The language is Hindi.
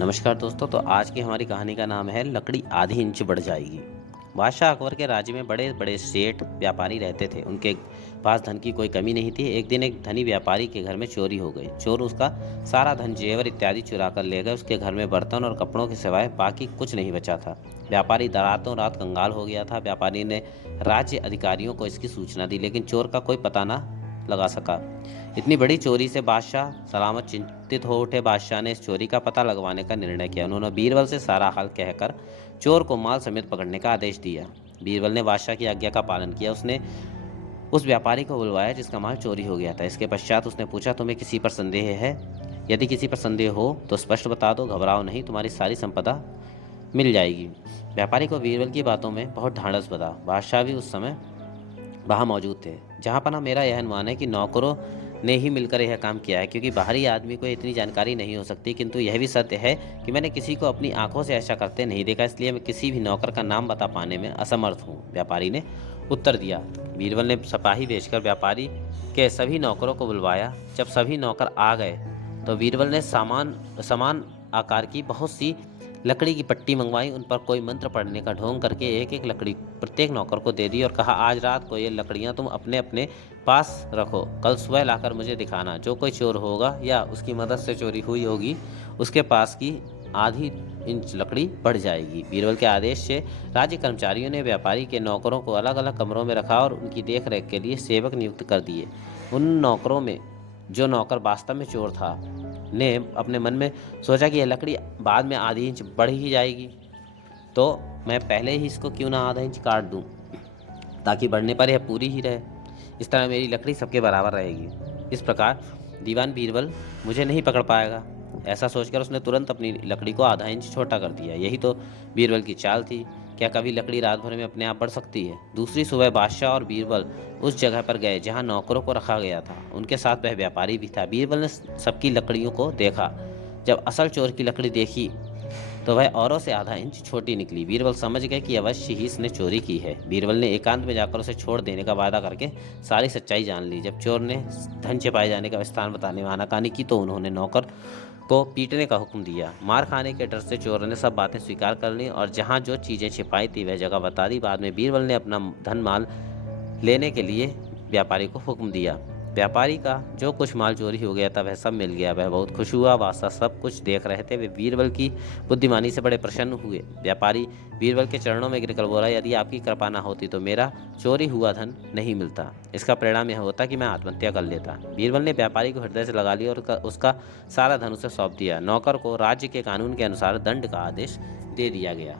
नमस्कार दोस्तों। तो आज की हमारी कहानी का नाम है लकड़ी आधी इंच बढ़ जाएगी। बादशाह अकबर के राज्य में बड़े बड़े सेठ व्यापारी रहते थे। उनके पास धन की कोई कमी नहीं थी। एक दिन एक धनी व्यापारी के घर में चोरी हो गई। चोर उसका सारा धन, जेवर इत्यादि चुरा कर ले गए। उसके घर में बर्तन और कपड़ों के सिवाय बाकी कुछ नहीं बचा था। व्यापारी रातों रात कंगाल हो गया था। व्यापारी ने राज्य अधिकारियों को इसकी सूचना दी, लेकिन चोर का कोई पता ना लगा सका। इतनी बड़ी चोरी से बादशाह सलामत चिंतित हो उठे। बादशाह ने इस चोरी का पता लगवाने का निर्णय किया। उन्होंने बीरबल से सारा हाल कहकर चोर को माल समेत पकड़ने का आदेश दिया। बीरबल ने बादशाह की आज्ञा का पालन किया। उसने उस व्यापारी को बुलवाया जिसका माल चोरी हो गया था। इसके पश्चात उसने पूछा, तुम्हें किसी पर संदेह है? यदि किसी पर संदेह हो तो स्पष्ट बता दो, घबराओ नहीं, तुम्हारी सारी संपदा मिल जाएगी। व्यापारी को बीरबल की बातों में बहुत ढांढस बधा। बादशाह भी उस समय वहाँ मौजूद थे। जहाँ पना मेरा यह अनुमान है कि नौकरों ने ही मिलकर यह काम किया है, क्योंकि बाहरी आदमी को इतनी जानकारी नहीं हो सकती। किंतु यह भी सत्य है कि मैंने किसी को अपनी आंखों से ऐसा करते नहीं देखा, इसलिए मैं किसी भी नौकर का नाम बता पाने में असमर्थ हूँ, व्यापारी ने उत्तर दिया। बीरबल ने सिपाही भेजकर व्यापारी के सभी नौकरों को बुलवाया। जब सभी नौकर आ गए तो बीरबल ने समान आकार की बहुत सी लकड़ी की पट्टी मंगवाई। उन पर कोई मंत्र पढ़ने का ढोंग करके एक एक लकड़ी प्रत्येक नौकर को दे दी और कहा, आज रात को ये लकड़ियां तुम अपने अपने पास रखो। कल सुबह लाकर मुझे दिखाना। जो कोई चोर होगा या उसकी मदद से चोरी हुई होगी, उसके पास की आधी इंच लकड़ी बढ़ जाएगी। बीरबल के आदेश से राज्य कर्मचारियों ने व्यापारी के नौकरों को अलग अलग कमरों में रखा और उनकी देख रेख के लिए सेवक नियुक्त कर दिए। उन नौकरों में जो नौकर वास्तव में चोर था ने अपने मन में सोचा कि यह लकड़ी बाद में आधी इंच बढ़ ही जाएगी, तो मैं पहले ही इसको क्यों ना आधा इंच काट दूं, ताकि बढ़ने पर यह पूरी ही रहे। इस तरह मेरी लकड़ी सबके बराबर रहेगी। इस प्रकार दीवान बीरबल मुझे नहीं पकड़ पाएगा। ऐसा सोचकर उसने तुरंत अपनी लकड़ी को आधा इंच छोटा कर दिया। यही तो बीरबल की चाल थी। क्या कभी लकड़ी रात भर में अपने आप बढ़ सकती है? दूसरी सुबह बादशाह और बीरबल उस जगह पर गए जहां नौकरों को रखा गया था। उनके साथ वह व्यापारी भी था। बीरबल ने सबकी लकड़ियों को देखा। जब असल चोर की लकड़ी देखी तो वह औरों से आधा इंच छोटी निकली। बीरबल समझ गए कि अवश्य ही इसने चोरी की है। बीरबल ने एकांत में जाकर उसे छोड़ देने का वादा करके सारी सच्चाई जान ली। जब चोर ने धन छिपाए जाने का स्थान बताने में आनाकानी की तो उन्होंने नौकर को पीटने का हुक्म दिया। मार खाने के डर से चोर ने सब बातें स्वीकार कर ली और जहां जो चीजें छिपाई थी वह जगह बता दी। बाद में बीरबल ने अपना धन माल लेने के लिए व्यापारी को हुक्म दिया। व्यापारी का जो कुछ माल चोरी हो गया था वह सब मिल गया। वह बहुत खुश हुआ। बादशाह सब कुछ देख रहे थे। वे बीरबल की बुद्धिमानी से बड़े प्रसन्न हुए। व्यापारी बीरबल के चरणों में गिरकर बोला, यदि आपकी कृपा न होती तो मेरा चोरी हुआ धन नहीं मिलता। इसका परिणाम यह होता कि मैं आत्महत्या कर लेता। बीरबल ने व्यापारी को हृदय से लगा लिया और उसका सारा धन उसे सौंप दिया। नौकर को राज्य के कानून के अनुसार दंड का आदेश दे दिया गया।